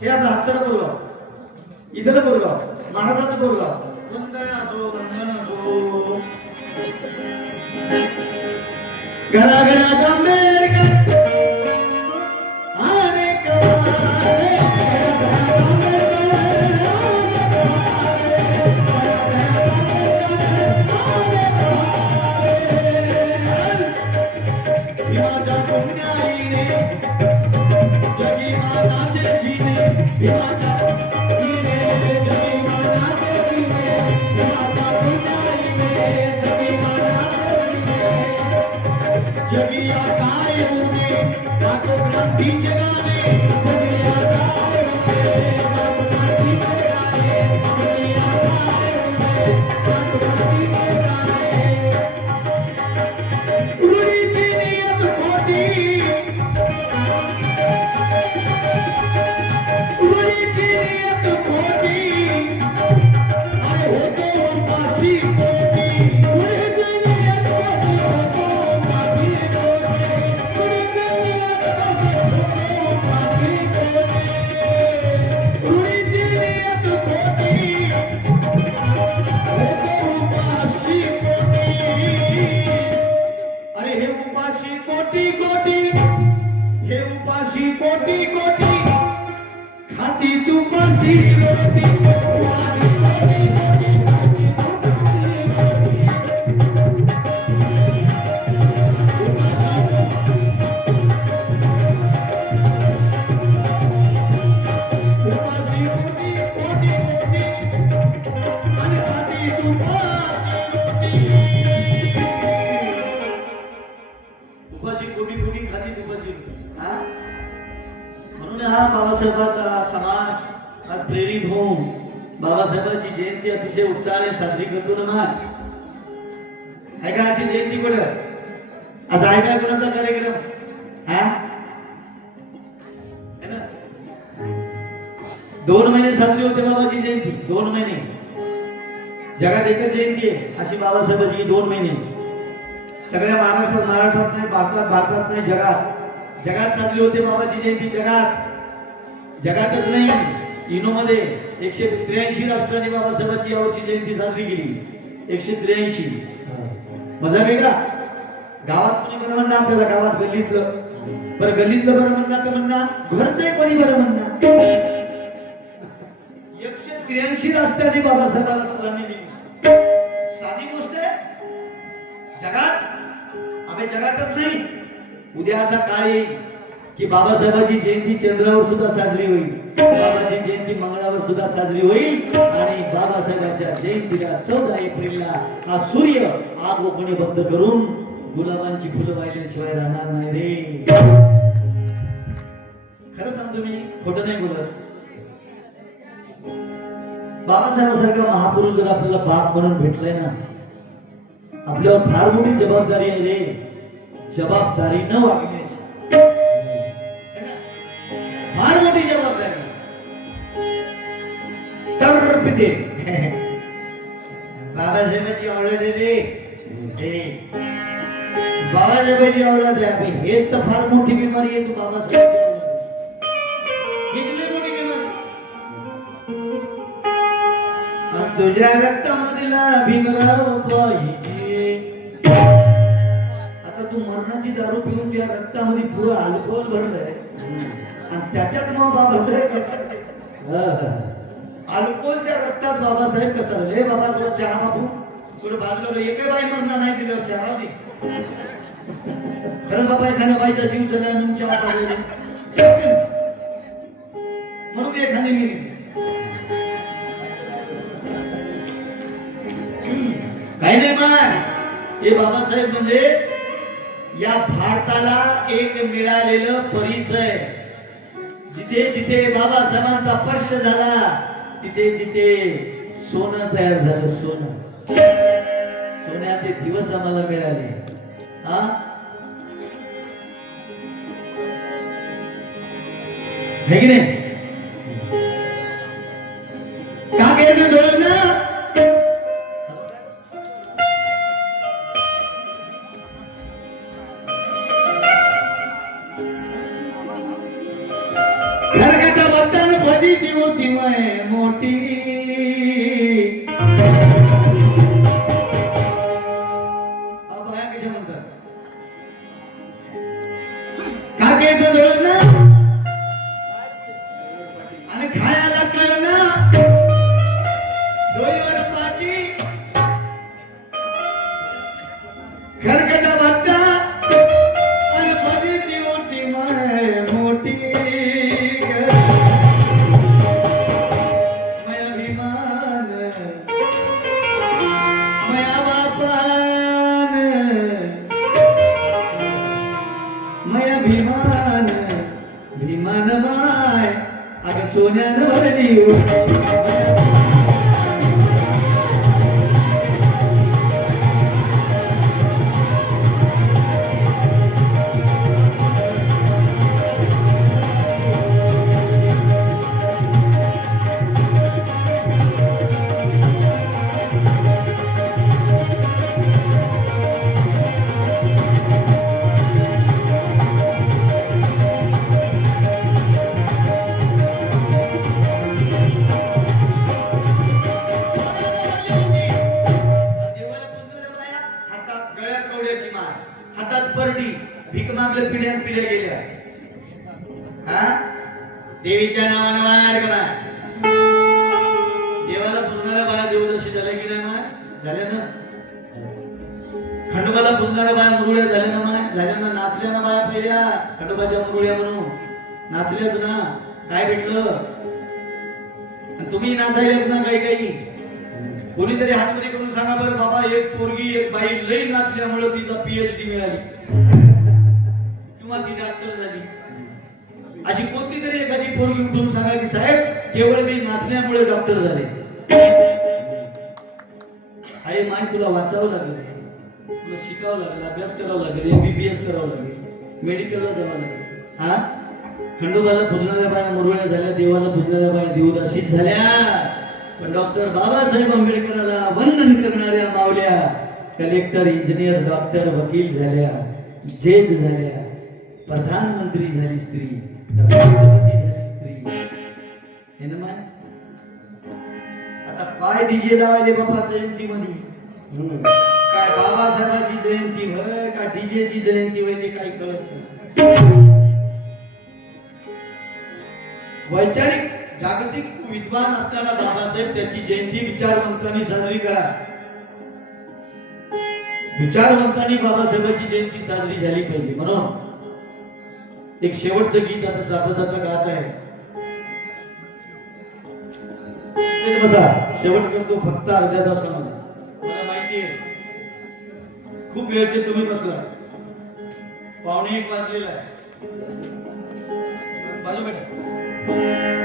हे आपलं हस्ताना बोरगाव इथलं बोरगाव महाराजाचं बोरगाव वंदन असो वंदन असो घरा घरा नाको क्रांतीचे महाराजांची जयंती अतिशय उत्साहाने साजरी करतो ना महाराज आहे का अशी जयंती कुठं? असं आहे का कुणाचा कार्यक्रम? हा? दोन महिने साजरी होते बाबाची जयंती. दोन महिने. जगात एकच जयंती आहे. अशी बाबासाहेबाची दोन महिने. सगळ्या महाराष्ट्रात महाराष्ट्रात नाही भारतात भारतात नाही जगात. जगात साजरी होते बाबाची जयंती जगात. जगातच नाही. इनो मध्ये एकशे त्र्याऐंशी राष्ट्रांनी बाबासाहेबांची यावर्षी जयंती साजरी केली. एकशे त्र्याऐंशी. मजा वेगळा गावात कोणी बरं म्हणणार आपल्याला? गावात गल्लीतलं. बरं गल्लीतलं बरं म्हणणार तर म्हणणार घरचंही कोणी बरं म्हणणार? एकशे त्र्याऐंशी राष्ट्रांनी बाबासाहेबांना सलामी दिली. साधी गोष्ट आहे. जगात आम्ही जगातच नाही. उद्या असा काळ येईल. की बाबासाहेबांची जयंती चंद्रावर सुद्धा साजरी होईल. बाबाची जयंती मंगळावर सुद्धा साजरी होईल. आणि बाबासाहेबांच्या जयंतीला चौदा एप्रिलला हा सूर्य आग ओपणे बंद करून गुलाबांची फुलं वाहिल्याशिवाय राहणार नाही रे. खरं सांगतो मी खोटं नाही बोलत. बाबासाहेबांसारखा महापुरुष जर आपल्याला बाप म्हणून भेटलाय ना आपल्यावर फार मोठी जबाबदारी आहे रे. जबाबदारी न वागण्याची. फार मोठी जबाबदारी तर पिते बाबासाहेबांची औलाद रे. बाबासाहेबांची औलाद आहे. अबे, हेच तर फार मोठी बिमारी आहे तू तुझ्या रक्तामधला भीमराव पाहिजे. आता तू मरणाची दारू पिऊन त्या रक्तामध्ये पुरं अल्कोहोल भरलंय. आणि त्याच्यात मग बाबासाहेब कसं अल्कोहोलच्या रक्तात बाबासाहेब कसं ए बाबा तुला चहा बापू थोडं बाजूला एकही बाई म्हणणार नाही दिल्यावर चहा दे. खरंच बाबा एखाद्या बाईचा जीव झाला म्हणून चहा पाहिजे म्हणून एखादी मी काही नाही माय हे बाबासाहेब म्हणजे या भारताला एक मिळालेलं परिसय जिथे जिथे बाबासाहेबांचा स्पर्श झाला तिथे तिथे सोनं तयार झालं सोनं. सोन्याचे दिवस आम्हाला मिळाले. हा? की नाही? का झाल्या की नाही माय? झाल्या ना? खंडोबाला पुजणाऱ्या बाया मुरुळ्या झाल्या ना माय? झाल्या ना? नाचल्या ना बाया पहिल्या? खंडोबाच्या मुरुळ्या म्हणून. नाचल्याच ना. काय भेटलं? आणि तुम्ही नाचायलाच ना काही काही. कोणीतरी हातवरी करून सांगा बरं बाबा एक पोरगी एक बाई लई नाचल्यामुळे तिचा पीएचडी मिळाली. किंवा तिची अक्कल झाली. अशी कोणती तरी एखादी पोरगी उठून सांगा की साहेब केवळ मी नाचल्यामुळे डॉक्टर झाले. आई माय तुला वाचावं लागेल. तुला शिकावं लागेल अभ्यास करावा लागेल एमबीबीएस करावं लागेल मेडिकलला जावं लागेल. हा? खंडोबाला पुजणाऱ्या बाया मुरवळ्या झाल्या देवाला पुजणाऱ्या बाया देवदाशीच झाल्या. पण डॉक्टर बाबासाहेब आंबेडकराला वंदन करणाऱ्या मावल्या कलेक्टर इंजिनियर डॉक्टर वकील झाल्या जेज झाल्या प्रधानमंत्री झाली स्त्री झाली स्त्री. हे ना काय डीजे लावायले बाबा जयंती मध्ये काय बाबासाहेबाची जयंती होय का डीजेची जयंती होय ते काही कळत. वैचारिक जागतिक विद्वान असताना बाबासाहेब त्याची जयंती विचारवंतांनी साजरी करा. विचारवंतांनी बाबासाहेबांची जयंती साजरी झाली पाहिजे म्हणून एक शेवटचं गीत आता जाता जाता गात आहे. इथेच बसा. शेवट करतो फक्त अर्ध्या तासामध्ये. मला माहिती आहे. खूप वेळचे तुम्ही बसला. पावणे एक वाजलेला आहे बाजू बेटा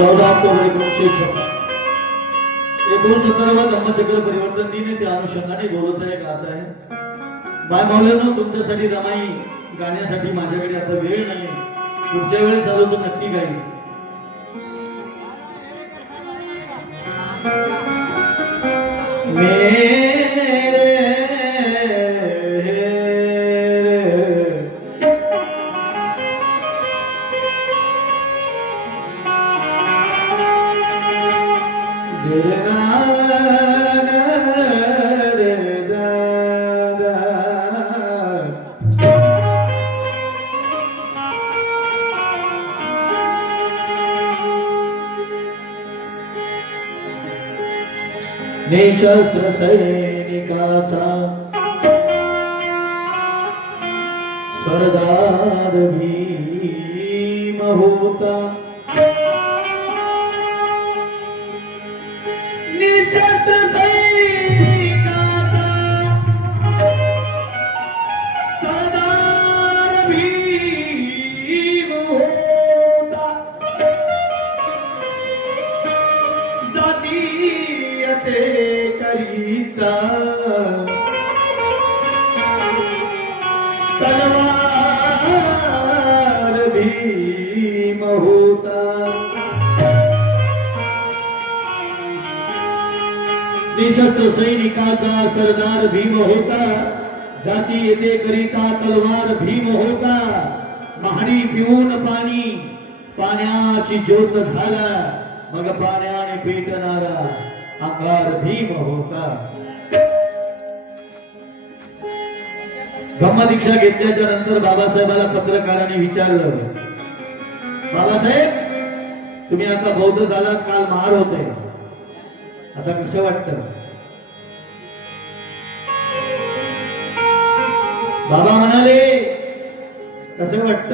चौदा ऑक्टोबर एकोणीसशे एकोणसत्तरावा धम्मचक्र परिवर्तन दिन त्या अनुषंगाने बोलत आहे गात आहे. बाय मावल्यानं तुमच्यासाठी रमाई गाण्यासाठी माझ्याकडे आता वेळ नाही. पुढच्या वेळेस आलो तर नक्की गाईल मेरे निशस्त्र सैनिकाचा सरदार भीम होता. निशस्त्र सैनिकाचा सरदार भीम होता. जाती येते करिता तलवार भीम होता. महाडी पिऊन पाणी पाण्याची ज्योत झाला. मग पाण्याने पेटणारा अंगार भीम होता. धम्मदीक्षा घेतल्याच्या नंतर बाबासाहेबाला पत्रकाराने विचारलं बाबासाहेब तुम्ही आता बौद्ध झालात काल महार होते. आता कसं वाटतं? बाबा म्हणाले कसं वाटत?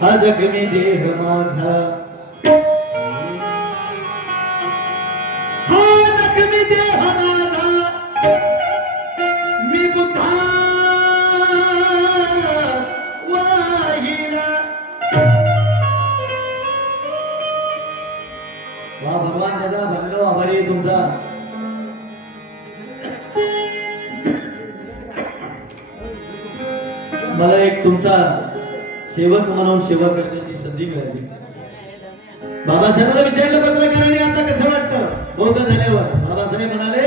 हा जखमी देह माझा. एक तुमचा सेवक म्हणून सेवा करण्याची संधी मिळाली. बाबासाहेबांना विचारलं पत्रकारांनी आता कसं वाटतं? बौद्ध झाल्यावर बाबासाहेब म्हणाले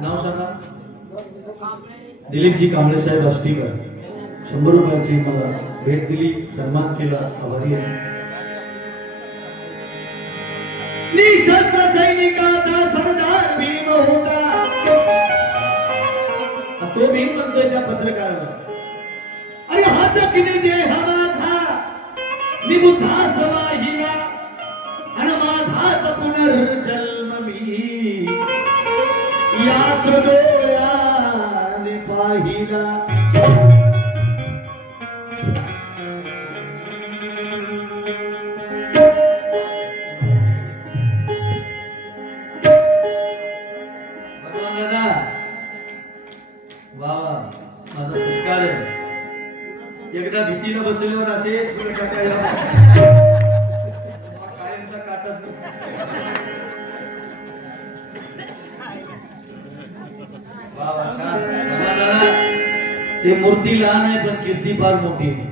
नाव सांगा. दिलीपजी कांबळे साहेब आष्टीकर शंभर रुपयाची मला भेट दिली. सन्मान केला. आभारी आहे. मी शस्त्र सैनिकाचा सरदार भीम होता. तो भीम म्हणतोय त्या पत्रकाराला. अरे हा जखमी देह माझा. मी बुद्धास वाहिला आणि माझाच पुनर्जन्म मी. याच डोळ्याने पाहिला. वा वा. माझा सत्कार एकदा भीतीला बसल्यावर असे कायमचा काटाच वा वा छान. ते मूर्ती लहान आहे पण कीर्ती फार मोठी आहे.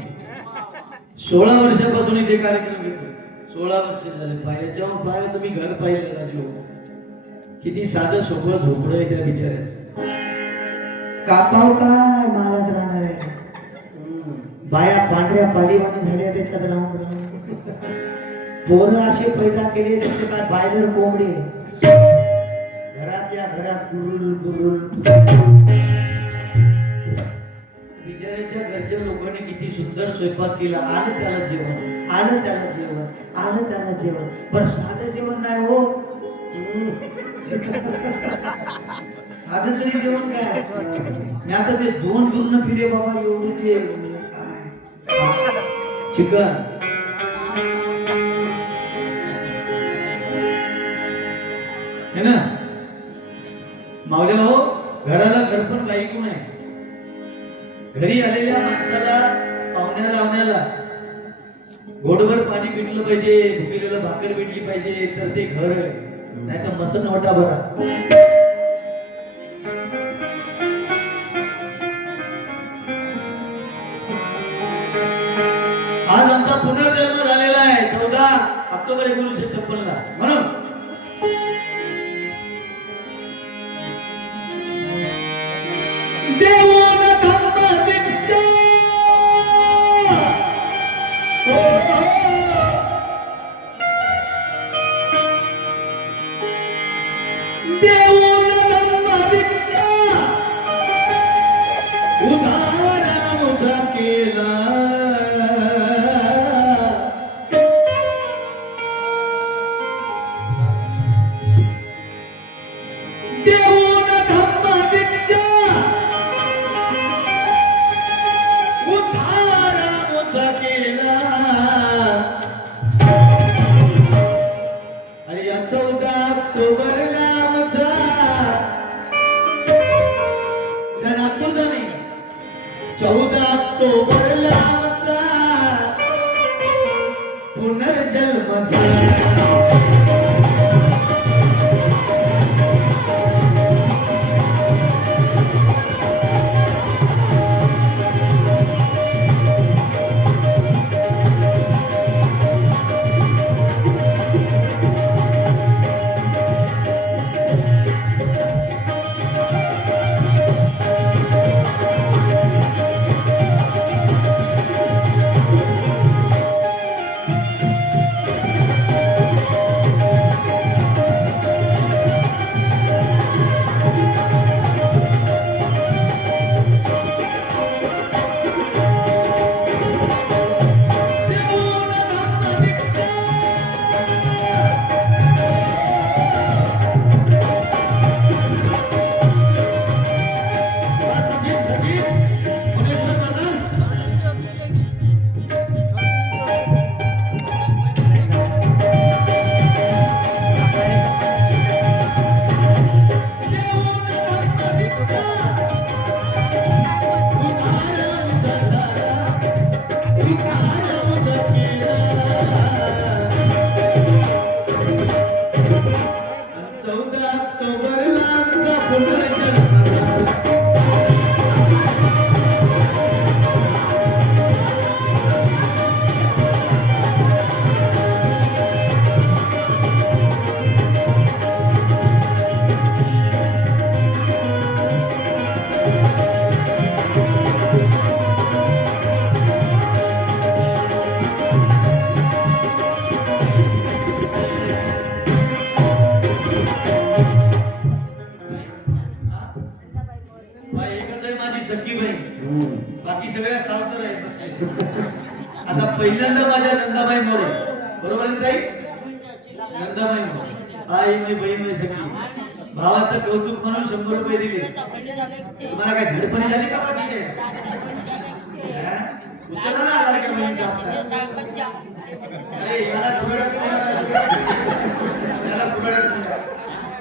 सोळा वर्षापासून इथे कार्यक्रम घेतो. सोळा वर्ष झाले. पायाच्या पायाचं मी घर पाहिलं राजीव किती साधं सोपं झोपडं आहे त्या बिचाऱ्याचं. कापाव काय? मालक राहणार आहे. बाया पांढऱ्या पालीवानी झाल्या त्याच्यात राहून राहून. पोरं असे पैदा केले जसे काय बायलर कोंबडे. घरातल्या घरात गुरुल गुरुल. बिचाऱ्याच्या घरच्या लोकांनी किती सुंदर स्वयंपाक केला. आलं त्याला जेवण आलं त्याला जेवण आलं त्याला जेवण. पण साधं जेवण नाही हो. साधं तरी जेवण काय मी आता ते दोन चूर्ण फिरे बाबा एवढे ते चिकन. है ना? मावल्या हो घराला घरपण बाई कोण आहे घरी आलेल्या माणसाला पाहुण्या लावण्याला गोडभर पाणी पिटलं पाहिजे भुकेलेलं भाकर पिटली पाहिजे तर ते घर नाही तर मसन वाटा भरा. पुनर्जन्म झालेला आहे. चौदा ऑक्टोबर एकोणीसशे छप्पन ला म्हणून माझी सख्खी बहीण. बाकी सगळ्या सावतर आहे बसले आता पहिल्यांदा माझ्या नंदाबाई मोरे. बरोबर आहे ताई? नंदाबाई मोरे. आई माझी बहीण माझी सख्खी भावाचं कौतुक म्हणून शंभर रुपये दिले. तुम्हाला काय झडपणी झाली का बाकीचे? हा? उचला ना बहिणीचा हप्ता. अरे याला नाही याला याला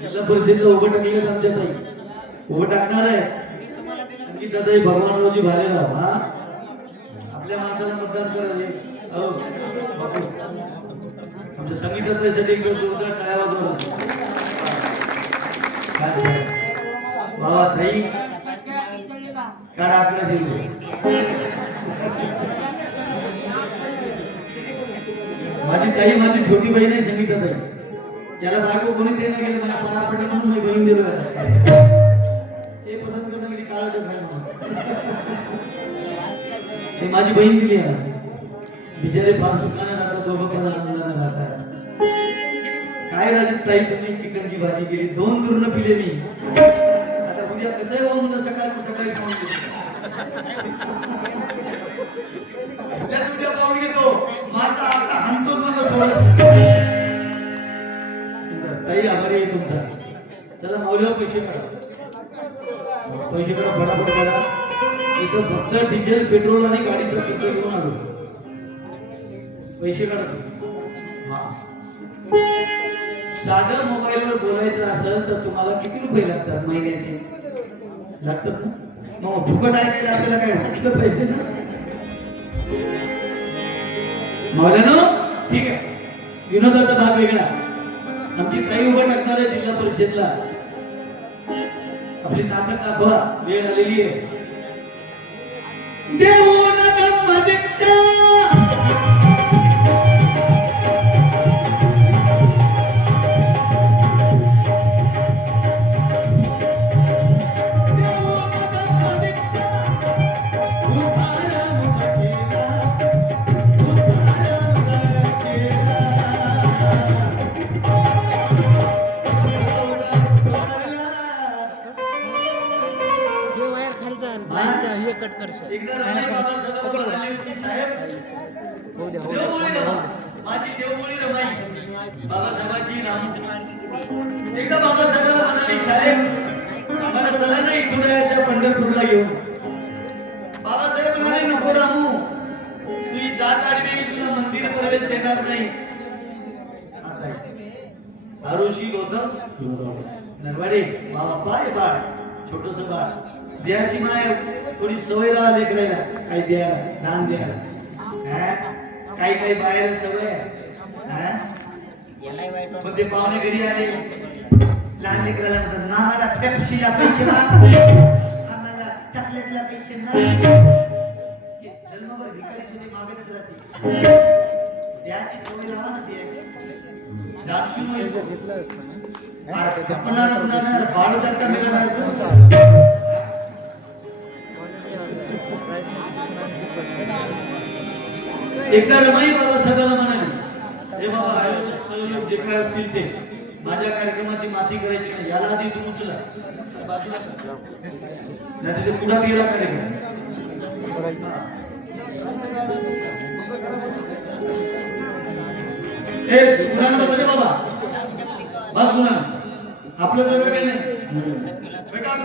जिल्हा परिषदेला उभं टाकलेलं आमच्या ताई. उभं टाकणार आहे. संगीता ताई भगवानरावजी भालेराव हा? आपल्या माणसाला मतदान करायचे हो. आमच्या संगीता ताईसाठी एकदम जोरदार टाळ्या वाजवा बाबा ताई. काढा अकराशे रुपये. माझी ताई माझी छोटी बहीण आहे संगीता ताई याला बायको कोणी देणं गेलं मला पाया पडलं म्हणून मी बहीण दिलो. ते पसंत करणं गेली काळ ते माझी बहीण दिली आहे बिचारे फार सुखाने राहतात दोघं पण आनंदाने राहतात. काय राजीत ताई तुम्ही चिकनची भाजी केली दोन दुर्ण पिले मी. आता उद्या कसं होऊन सकाळचं सकाळी खाऊन घेतो उद्या उद्या पाहून घेतो. माता आता हाणतोच मला सोडत लई आभारी आहे तुमचा. चला माऊलीवर पैसे करा पैसे करा फटाफट करा. इथं फक्त डिझेल पेट्रोल आणि गाडीचा खर्च घेऊन आलो. पैसे काढा हा साधं मोबाईलवर बोलायचं असेल तर तुम्हाला किती रुपये लागतात महिन्याचे? लागतात ना? मग फुकट ऐकायला आपल्याला काय फुकट पैसे ना? मौल्यानो ठीक आहे. विनोदाचा भाग वेगळा. आमची ताई उभं टाकणार आहे जिल्हा परिषदला आपली ताकद दाखवा. वेळ आलेली आहे. देऊ नका लाईनचा हे कट करशाल. एकदा बाबासाहेबांना म्हणाली साहेब होऊ द्या होऊ देवमुळी द्या. रमा माझी देवमुळी रमाई. बाबासाहेबांची राम. एकदा बाबासाहेबांना म्हणाली साहेब आम्हाला चला ना इथुड्याच्या पंढरपूरला घेऊन बाबासाहेब म्हणाले नको रामू. तुझी जात आडवी तुला मंदिर प्रवेश देणार नाही. आरुषी गौतम नरवाडे बाबा आहे बाळ छोटस बाळ. द्याची माय थोडी सवय लावा लेकरायला काही द्यायला दान द्यायला? काही काही बायाला सवय आहे? पण ते पाहुणे घरी आले. लहान लेकराला म्हणतात मामाला पेप्सीला पैसे मामाला चॉकलेटला पैसे माग. जन्मभर भिकारीची ते मागतच राहते. द्याची सवय लावा ना द्याची दाक्षी. घेतलं असतं ना? बाळ का मिळाला असतं एकदा रमाई सगळ्याला म्हणाले हे बाबा आयोजक संयोजक जे काय असतील ते. माझ्या कार्यक्रमाची माती करायची नाही याला आधी तू उचला. बाजूला करा. नाही ते पुढात गेला कार्यक्रम. ए गुणांना बसले बाबा. बस गुणांना. आपलं सगळं काही नाही.